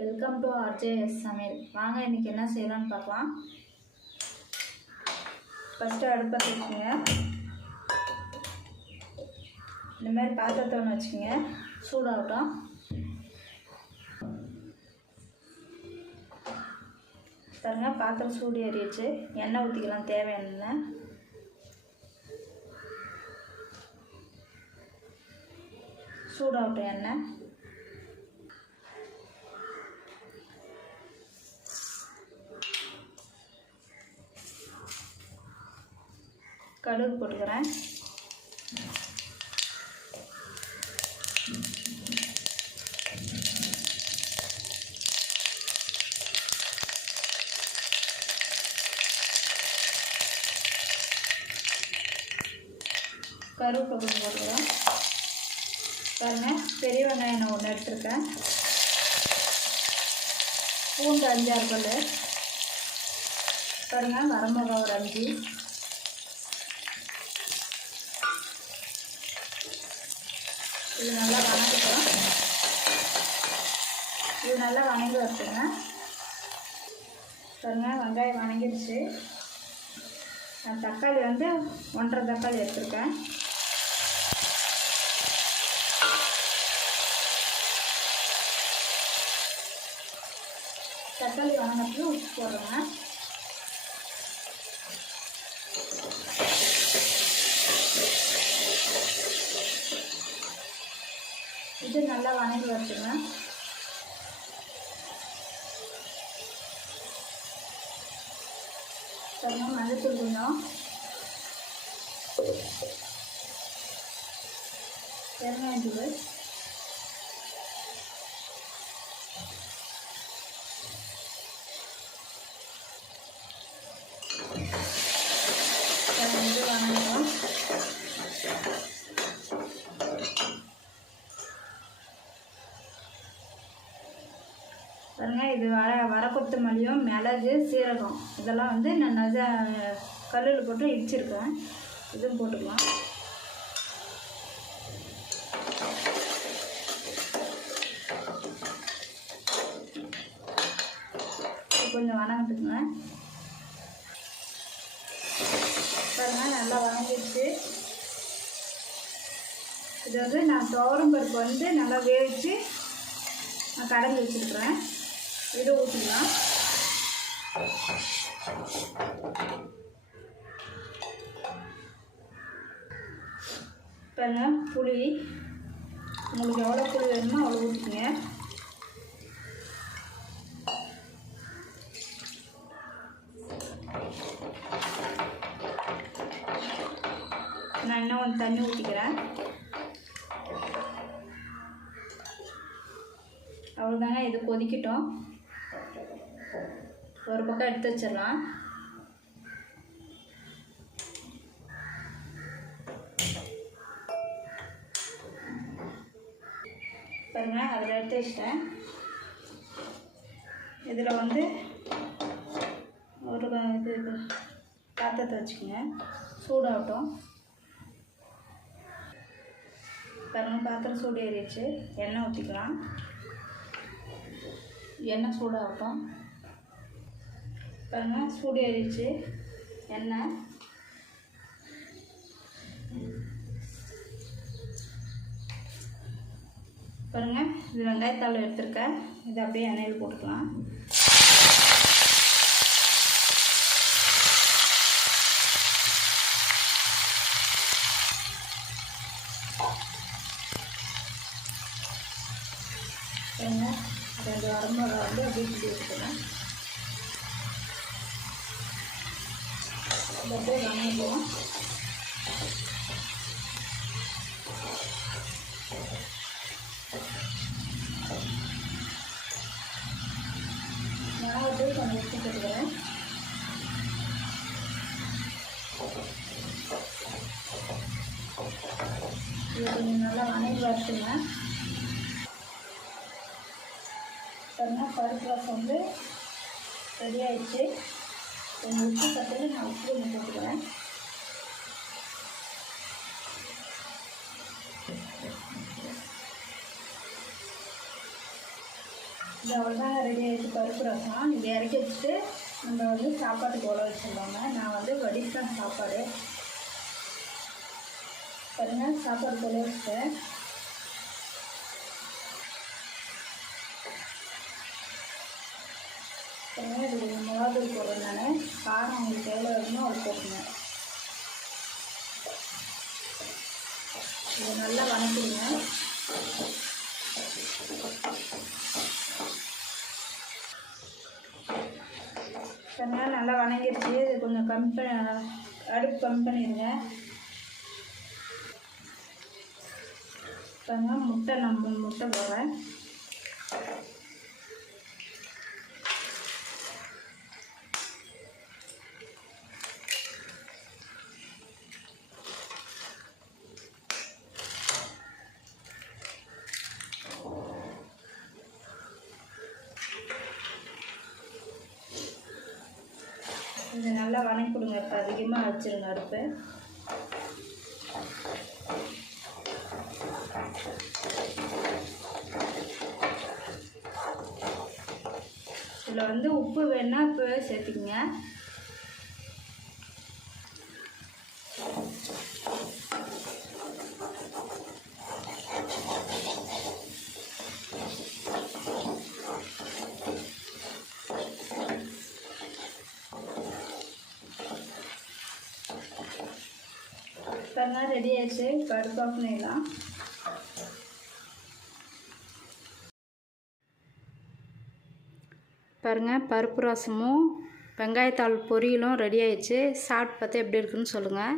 Welcome to RJ's சமையல் வாங்க இன்றைக்கி என்ன செய்யலாம்னு பார்க்கலாம். ஃபஸ்ட்டு அடுப்பை வச்சுக்கோங்க இந்த மாதிரி பாத்திரத்தை ஒன்று வச்சுக்கோங்க. சூடாகட்டும். பாருங்க பாத்திரம் சூடு ஏறிடுச்சு. எண்ணெய் ஊற்றிக்கலாம் தேவையான சூடாகட்டும் எண்ணெய். கடுகு போட்டுக்கிறேன். கருவேப்பிலை கொஞ்சம் போட்டுக்கிறேன். பாருங்கள் பெரிய வெங்காயம் நான் ஒன்று எடுத்துருக்கேன். பூண்டு அஞ்சாறு பல் பாருங்கள் வரமிளகா ஒரு அஞ்சு. இது நல்லா வணக்கிட்டோம் இது நல்லா வணங்கி வரட்டுங்க. பாருங்க வெங்காயம் வணங்கிடுச்சு. நான் தக்காளி வந்து ஒன்றரை தக்காளி எடுத்திருக்கேன். தக்காளி வணங்கத்துக்கு உப்பு போடுறேங்க. இது நல்லா வணங்கி வச்சுங்க மஞ்சள் மஞ்சத்தூள் கொஞ்சம். பாருங்க இது வர வரக்கொத்து மல்லியும் மிளகு சீரகம். இதெல்லாம் வந்து நான் நச கல்லில் போட்டு இடிச்சிருக்கேன். இதுவும் போட்டுக்கலாம். கொஞ்சம் வணங்கிட்டுங்க பாருங்க நல்லா வணங்கிடுச்சு. இது வந்து நான் துவரம் பருப்பு வந்து நல்லா வேவிச்சு நான் கடைஞ்சி வச்சுருக்குறேன். இதை ஊற்றிக்கலாம் பாருங்க புளி. உங்களுக்கு எவ்வளோ புளி வேணுமோ அவ்வளோ ஊற்றிக்கங்க நான் இன்னும் கொஞ்சம் தண்ணி ஊற்றிக்கிறேன் அவ்வளோதாங்க இது கொதிக்கட்டும். ஒரு பக்கம் எடுத்து வச்சிடலாம். பாருங்க அதில் எடுத்து வச்சிட்டேன். இதில் வந்து ஒரு இது பாத்திரத்தை வச்சுக்கோங்க. சூடாகட்டும். பாருங்க பாத்திரம் சூடு ஏறிடுச்சு. எண்ணெய் ஊற்றிக்கலாம் எண்ணெய் சூடாகட்டும். பாருங்க சூடு ஏறிடுச்சு. எண்ணெய். பாருங்க இது வெங்காயத்தாள் எடுத்திருக்கேன். இதை அப்படியே எண்ணெயில் போட்டுக்கலாம். ரெண்டு வரமிளகா வந்து அப்படியே கிண்டி வச்சுக்கலாம் வாங்கிக்கலாம் அப்படியே மிளகாத்தூள் கொஞ்சம் உப்பு போட்டுக்கிறேன் இது கொஞ்சம் நல்லா வணங்கி வரட்டுங்க பாருங்க பருப்பு ரசம் வந்து ரெடி ஆயிடுச்சு. கொஞ்சம் உப்பு கட்டில் நான் உப்பு கொஞ்சம் போட்டுக்கிறேன் இது அவ்வளோதான் ரெடி ஆகிடுச்சு பருப்பு ரசம். இதை இறக்கி வச்சுட்டு நம்ம வந்து சாப்பாட்டுக்கு உழ வச்சுருவாங்க நான் வந்து வடிக்கிறேன் சாப்பாடு. பாருங்கள் சாப்பாடு போல வச்சுட்டேன். பாருங்க இது மிளகாத்தூள் போடுறேன் காரம் உங்களுக்கு எவ்வளோ வேணுமோ அது போட்டுங்க இது நல்லா வணக்கிடுங்க. பாருங்க நல்லா வணங்கிடுச்சு. இது கொஞ்சம் கம்மி பண்ணி அடுப்பு கம்மி பண்ணிடுங்க. இப்போ முட்டை நம்ம முட்டை போகிறேன் கொஞ்சம் நல்லா வணங்கி கொடுங்க. இப்போ அதிகமாக வச்சுருங்க அடுப்பு. இதில் வந்து உப்பு வேணால் இப்போ சேர்த்துக்குங்க. பாருங்கள் ரெடி ஆயிடுச்சு. இப்போ அடுப்பு ஆஃப் பண்ணிடலாம் பாருங்கள் பருப்பு ரசமும் வெங்காயத்தாள் பொரியலும் ரெடி ஆயிடுச்சு. சாப்பிட்டு பார்த்து எப்படி இருக்குன்னு சொல்லுங்கள்